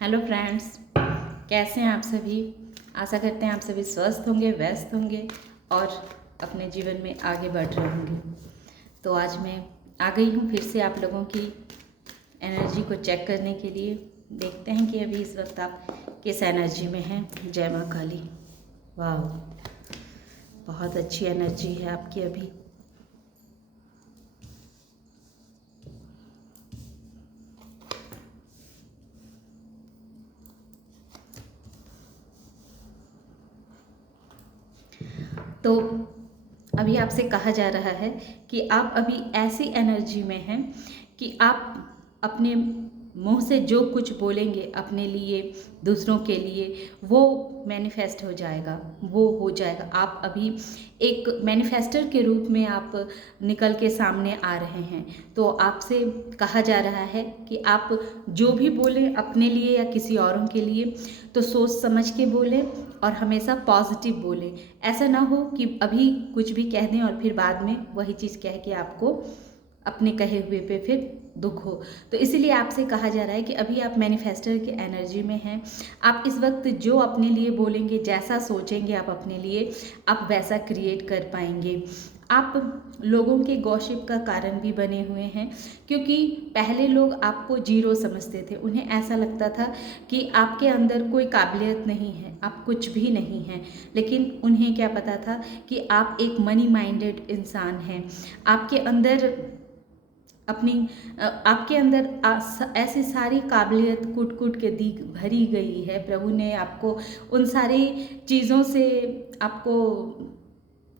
Hello friends, कैसे हैं आप सभी। आशा करते हैं आप सभी स्वस्थ होंगे, व्यस्त होंगे और अपने जीवन में आगे बढ़ रहे होंगे। तो आज मैं आ गई हूँ फिर से आप लोगों की एनर्जी को चेक करने के लिए। देखते हैं कि अभी इस वक्त आप किस एनर्जी में हैं। जय माँ काली। वाह, बहुत अच्छी एनर्जी है आपकी अभी। तो अभी आपसे कहा जा रहा है कि आप अभी ऐसी एनर्जी में हैं कि आप अपने मुंह से जो कुछ बोलेंगे अपने लिए, दूसरों के लिए, वो मैनिफेस्ट हो जाएगा, वो हो जाएगा। आप अभी एक मैनिफेस्टर के रूप में आप निकल के सामने आ रहे हैं। तो आपसे कहा जा रहा है कि आप जो भी बोलें अपने लिए या किसी औरों के लिए, तो सोच समझ के बोलें और हमेशा पॉजिटिव बोलें। ऐसा ना हो कि अभी कुछ भी कह दें और फिर बाद में वही चीज़ कह के आपको अपने कहे हुए पे फिर दुख हो। तो इसीलिए आपसे कहा जा रहा है कि अभी आप मैनिफेस्टर की एनर्जी में हैं। आप इस वक्त जो अपने लिए बोलेंगे, जैसा सोचेंगे आप अपने लिए, आप वैसा क्रिएट कर पाएंगे। आप लोगों के गॉसिप का कारण भी बने हुए हैं, क्योंकि पहले लोग आपको जीरो समझते थे। उन्हें ऐसा लगता था कि आपके अंदर कोई काबिलियत नहीं है, आप कुछ भी नहीं हैं। लेकिन उन्हें क्या पता था कि आप एक मनी माइंडेड इंसान हैं। आपके अंदर अपनी आपके अंदर ऐसी सारी काबिलियत कूट कूट के दी भरी गई है। प्रभु ने आपको उन सारी चीज़ों से आपको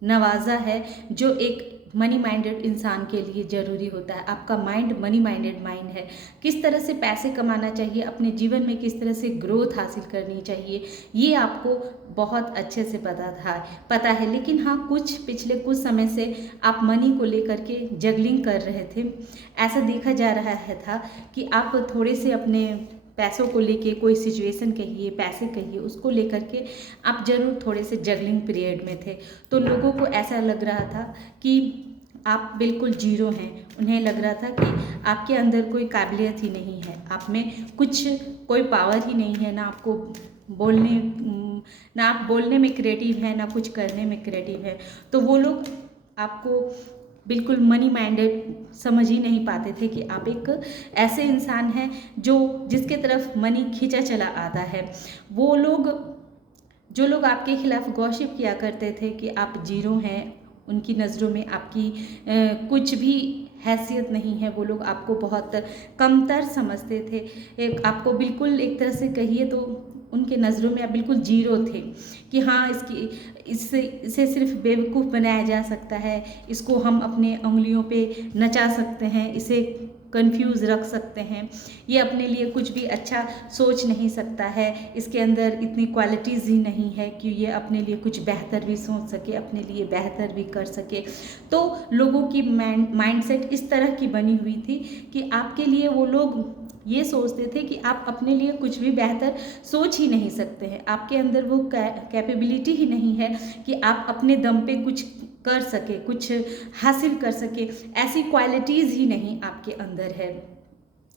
नवाजा है जो एक मनी माइंडेड इंसान के लिए ज़रूरी होता है। आपका माइंड मनी माइंडेड माइंड है। किस तरह से पैसे कमाना चाहिए, अपने जीवन में किस तरह से ग्रोथ हासिल करनी चाहिए, ये आपको बहुत अच्छे से पता है। लेकिन हाँ, पिछले कुछ समय से आप मनी को लेकर के जगलिंग कर रहे थे। ऐसा देखा जा रहा है था कि आप थोड़े से अपने पैसों को लेके, कोई सिचुएशन कहिए, पैसे कहिए, उसको लेकर के आप ज़रूर थोड़े से जगलिंग पीरियड में थे। तो लोगों को ऐसा लग रहा था कि आप बिल्कुल जीरो हैं। उन्हें लग रहा था कि आपके अंदर कोई काबिलियत ही नहीं है, आप में कोई पावर ही नहीं है। बोलने ना आप बोलने में क्रिएटिव है, ना कुछ करने में क्रिएटिव है। तो वो लोग आपको बिल्कुल मनी माइंडेड समझ ही नहीं पाते थे कि आप एक ऐसे इंसान हैं जिसके तरफ मनी खींचा चला आता है। वो लोग जो लोग आपके खिलाफ गॉसिप किया करते थे कि आप जीरो हैं, उनकी नज़रों में आपकी कुछ भी हैसियत नहीं है। वो लोग आपको बहुत कमतर समझते थे। आपको बिल्कुल एक तरह से कहिए तो उनके नज़रों में आप बिल्कुल जीरो थे कि हाँ, इसे सिर्फ बेवकूफ़ बनाया जा सकता है, इसको हम अपने उंगलियों पे नचा सकते हैं, इसे कंफ्यूज रख सकते हैं, ये अपने लिए कुछ भी अच्छा सोच नहीं सकता है, इसके अंदर इतनी क्वालिटीज़ ही नहीं है कि ये अपने लिए कुछ बेहतर भी सोच सके, अपने लिए बेहतर भी कर सके। तो लोगों की माइंडसेट इस तरह की बनी हुई थी कि आपके लिए वो लोग ये सोचते थे कि आप अपने लिए कुछ भी बेहतर सोच ही नहीं सकते हैं। आपके अंदर वो कैपेबिलिटी ही नहीं है कि आप अपने दम पे कुछ कर सके, कुछ हासिल कर सके। ऐसी क्वालिटीज़ ही नहीं आपके अंदर है।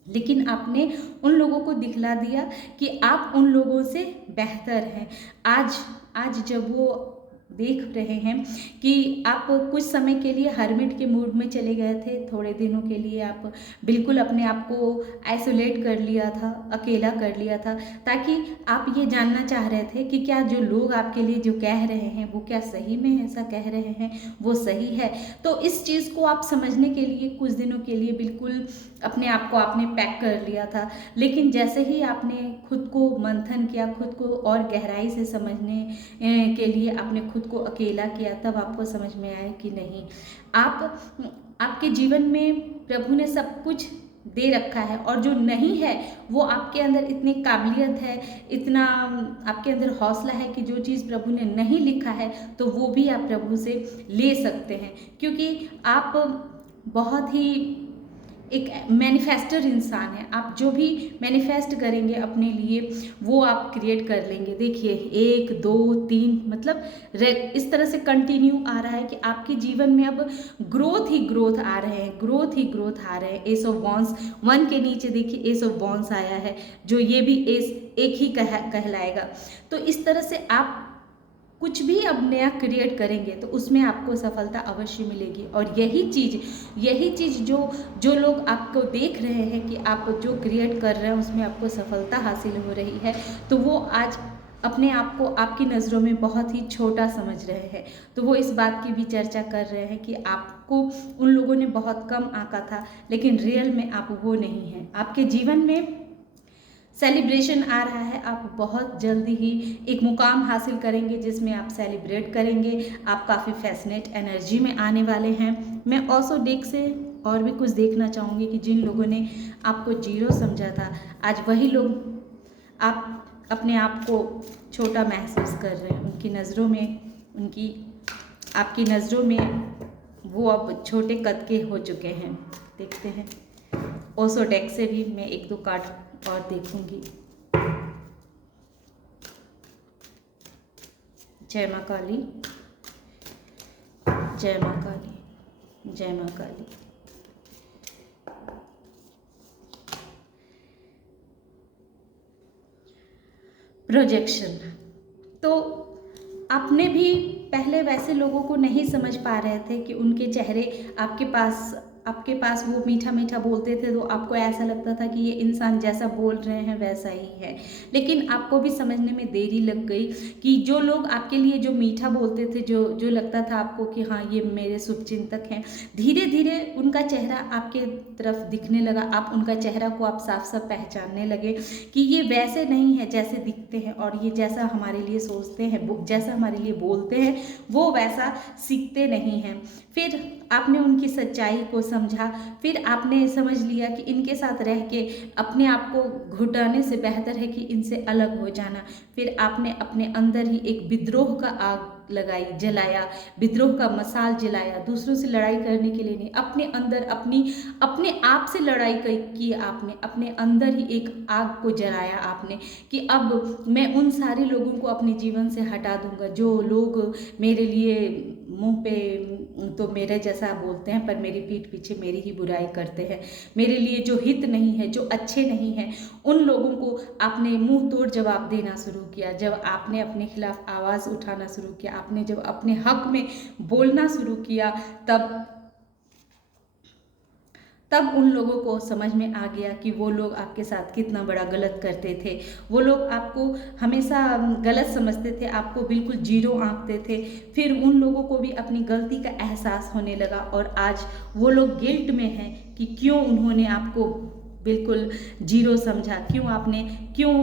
लेकिन आपने उन लोगों को दिखला दिया कि आप उन लोगों से बेहतर हैं। आज आज जब वो देख रहे हैं कि आप कुछ समय के लिए हर्मिट के मूड में चले गए थे, थोड़े दिनों के लिए आप बिल्कुल अपने आप को आइसोलेट कर लिया था, अकेला कर लिया था, ताकि आप ये जानना चाह रहे थे कि क्या जो लोग आपके लिए जो कह रहे हैं वो क्या सही में ऐसा कह रहे हैं, वो सही है। तो इस चीज़ को आप समझने के लिए कुछ दिनों के लिए बिल्कुल अपने आप को आपने पैक कर लिया था। लेकिन जैसे ही आपने खुद को मंथन किया, खुद को और गहराई से समझने के लिए आपने खुद को अकेला किया, तब आपको समझ में आया कि नहीं, आपके जीवन में प्रभु ने सब कुछ दे रखा है, और जो नहीं है वो आपके अंदर इतनी काबिलियत है, इतना आपके अंदर हौसला है कि जो चीज़ प्रभु ने नहीं लिखा है तो वो भी आप प्रभु से ले सकते हैं। क्योंकि आप बहुत ही एक मैनिफेस्टर इंसान हैं। आप जो भी मैनिफेस्ट करेंगे अपने लिए वो आप क्रिएट कर लेंगे। देखिए 1 2 3 मतलब इस तरह से कंटिन्यू आ रहा है कि आपके जीवन में अब ग्रोथ ही ग्रोथ आ रहे हैं, ग्रोथ ही ग्रोथ आ रहे हैं। एस ऑफ वॉन्स 1 के नीचे देखिए एस ऑफ वॉन्स आया है, जो ये भी एस एक ही कहलाएगा। तो इस तरह से आप कुछ भी अब नया क्रिएट करेंगे तो उसमें आपको सफलता अवश्य मिलेगी। और यही चीज़ जो लोग आपको देख रहे हैं कि आप जो क्रिएट कर रहे हैं उसमें आपको सफलता हासिल हो रही है, तो वो आज अपने आप को आपकी नज़रों में बहुत ही छोटा समझ रहे हैं। तो वो इस बात की भी चर्चा कर रहे हैं कि आपको उन लोगों ने बहुत कम आंका था, लेकिन रियल में आप वो नहीं हैं। आपके जीवन में सेलिब्रेशन आ रहा है, आप बहुत जल्दी ही एक मुकाम हासिल करेंगे जिसमें आप सेलिब्रेट करेंगे। आप काफ़ी फैसिनेट एनर्जी में आने वाले हैं। मैं ऑल्सो डेक से और भी कुछ देखना चाहूँगी कि जिन लोगों ने आपको जीरो समझा था, आज वही लोग आप अपने आप को छोटा महसूस कर रहे हैं। उनकी नज़रों में आपकी नज़रों में वो अब छोटे कद के हो चुके हैं। देखते हैं ओसो डेक से भी मैं 1 2 कार्ड और देखूंगी। जय माँ काली, जय माँ काली, जय माँ काली। प्रोजेक्शन। तो आपने भी पहले वैसे लोगों को नहीं समझ पा रहे थे कि उनके चेहरे आपके पास वो मीठा मीठा बोलते थे, तो आपको ऐसा लगता था कि ये इंसान जैसा बोल रहे हैं वैसा ही है। लेकिन आपको भी समझने में देरी लग गई कि जो लोग आपके लिए जो मीठा बोलते थे, जो लगता था आपको कि हाँ ये मेरे शुभचिंतक हैं, धीरे धीरे उनका चेहरा आपके तरफ दिखने लगा। आप उनका चेहरा को आप साफ साफ पहचानने लगे कि ये वैसे नहीं है जैसे दिखते हैं, और ये जैसा हमारे लिए सोचते हैं, जैसा हमारे लिए बोलते हैं, वो वैसा सीखते नहीं हैं। फिर आपने उनकी सच्चाई को समझा, फिर आपने समझ लिया कि इनके साथ रह के अपने आप को घुटाने से बेहतर है कि इनसे अलग हो जाना। फिर आपने अपने अंदर ही एक विद्रोह का आग जलाया, विद्रोह का मसाल जलाया। दूसरों से लड़ाई करने के लिए नहीं, अपने अंदर अपने आप से लड़ाई की आपने, अपने अंदर ही एक आग को जलाया आपने कि अब मैं उन सारे लोगों को अपने जीवन से हटा दूंगा जो लोग मेरे लिए मुंह पे तो मेरे जैसा बोलते हैं पर मेरी पीठ पीछे मेरी ही बुराई करते हैं, मेरे लिए जो हित नहीं है, जो अच्छे नहीं हैं, उन लोगों को आपने मुंह तोड़ जवाब देना शुरू किया। जब आपने अपने खिलाफ आवाज़ उठाना शुरू किया, आपने जब अपने हक में बोलना शुरू किया, तब उन लोगों को समझ में आ गया कि वो लोग आपके साथ कितना बड़ा गलत करते थे। वो लोग आपको हमेशा गलत समझते थे, आपको बिल्कुल जीरो आंकते थे। फिर उन लोगों को भी अपनी गलती का एहसास होने लगा, और आज वो लोग गिल्ट में हैं कि क्यों उन्होंने आपको बिल्कुल जीरो समझा, क्यों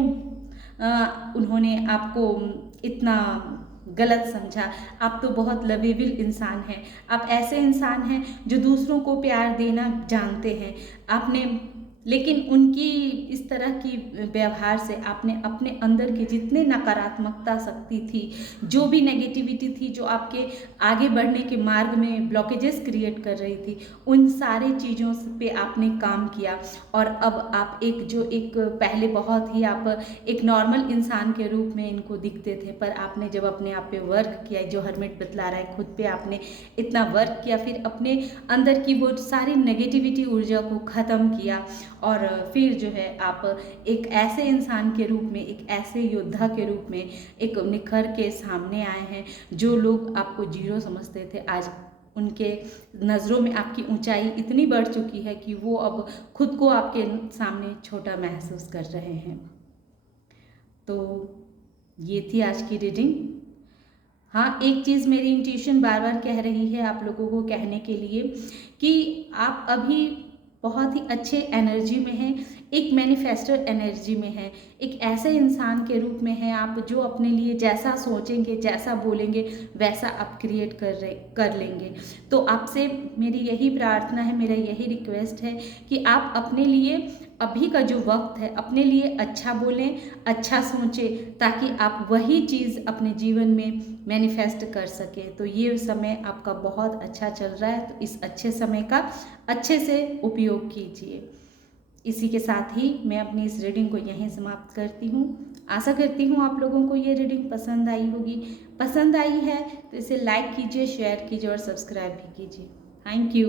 उन्होंने आपको इतना गलत समझा। आप तो बहुत लवेबल इंसान हैं, आप ऐसे इंसान हैं जो दूसरों को प्यार देना जानते हैं। लेकिन उनकी इस तरह की व्यवहार से आपने अपने अंदर की जितने नकारात्मकता शक्ति थी, जो भी नेगेटिविटी थी, जो आपके आगे बढ़ने के मार्ग में ब्लॉकेजेस क्रिएट कर रही थी, उन सारी चीज़ों पे आपने काम किया। और अब आप एक पहले बहुत ही आप एक नॉर्मल इंसान के रूप में इनको दिखते थे, पर आपने जब अपने आप पे वर्क किया, जो हरमिट बतला रहा है, खुद पे आपने इतना वर्क किया, फिर अपने अंदर की वो सारी नेगेटिविटी ऊर्जा को ख़त्म किया, और फिर जो है आप एक ऐसे इंसान के रूप में, एक ऐसे योद्धा के रूप में एक निखर के सामने आए हैं। जो लोग आपको जीरो समझते थे, आज उनके नज़रों में आपकी ऊंचाई इतनी बढ़ चुकी है कि वो अब खुद को आपके सामने छोटा महसूस कर रहे हैं। तो ये थी आज की रीडिंग। हाँ, एक चीज़ मेरी इंट्यूशन बार बार कह रही है आप लोगों को कहने के लिए कि आप अभी बहुत ही अच्छे एनर्जी में हैं, एक मैनिफेस्टर एनर्जी में हैं, एक ऐसे इंसान के रूप में हैं आप जो अपने लिए जैसा सोचेंगे, जैसा बोलेंगे, वैसा आप क्रिएट कर लेंगे। तो आपसे मेरी यही प्रार्थना है, मेरा यही रिक्वेस्ट है कि आप अपने लिए अभी का जो वक्त है अपने लिए अच्छा बोलें, अच्छा सोचें, ताकि आप वही चीज़ अपने जीवन में मैनिफेस्ट कर सकें। तो ये समय आपका बहुत अच्छा चल रहा है, तो इस अच्छे समय का अच्छे से उपयोग कीजिए। इसी के साथ ही मैं अपनी इस रीडिंग को यहीं समाप्त करती हूँ। आशा करती हूँ आप लोगों को ये रीडिंग पसंद आई होगी। पसंद आई है तो इसे लाइक कीजिए, शेयर कीजिए और सब्सक्राइब भी कीजिए। Thank you.